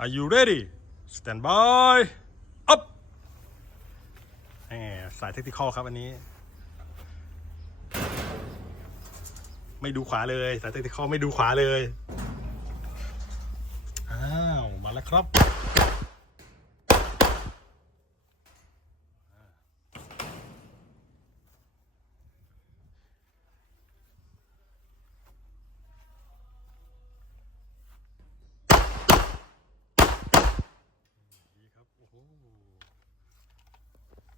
Are you ready Stand by up แหมสายเทคนิคอลครับอันนี้ ไม่ดูขวาเลย สายเทคนิคอลไม่ดูขวาเลย อ้าว มาแล้วครับ ดีครับ โอ้โห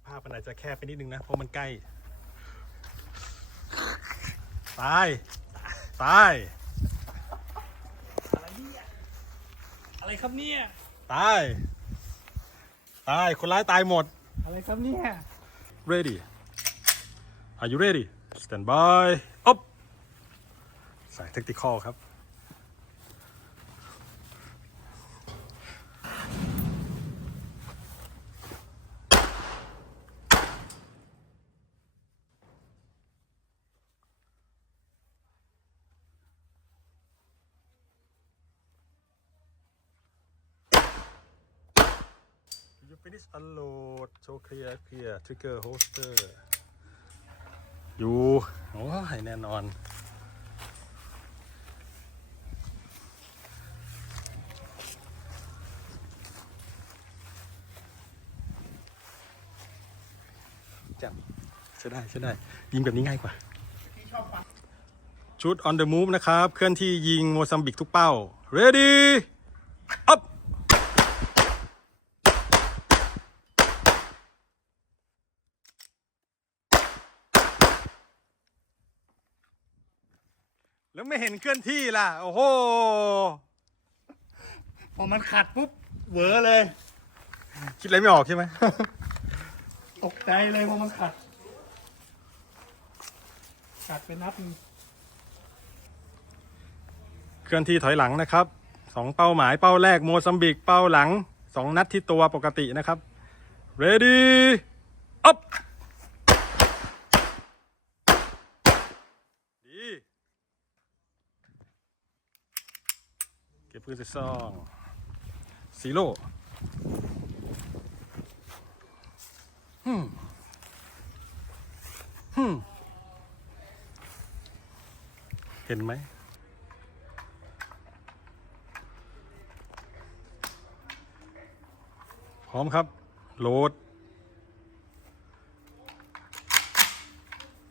ภาพมันอาจจะแคบไปนิดนึงนะ เพราะมันใกล้ ตาย ตาย อะไรเนี่ยอะไรครับเนี่ย ตาย ตาย คนร้ายตายหมด อะไรครับเนี่ย ready are you ready stand by up สายเทคนิคอลครับ finish unload show clear clear trigger holster อยู่ โอ้ยแน่นอนแจ่มใช่ได้ใช่ได้ยิงแบบนี้ง่ายกว่า ชุด on the move นะครับ เคลื่อนที่ยิงโมซัมบิกทุกเป้า ready up แล้วไม่เห็นเคลื่อนที่ล่ะ โอ้โห พอมันขัดปุ๊บเหวอเลย คิดอะไรไม่ออกใช่ไหม ตกใจเลยพอมันขัด ขัดเป็นนัดหนึ่งเคลื่อนที่ถอยหลังนะครับสองเป้าหมายเป้าแรกโมซัมบิกเป้าหลังสองนัดที่ตัวปกตินะครับ ready up ดี เก็บปืนใส่ซองซีโร่ฮึมฮึมเห็นไหมพร้อมครับ โหลด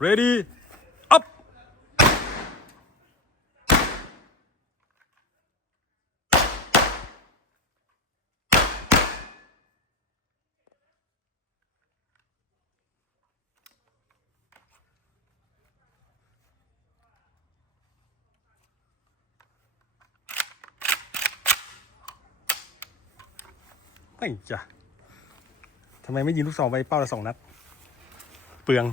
ready ไม่จ้ะทำไมไม่ยิงลูกซองไปเป้าละสองนัด เปลือง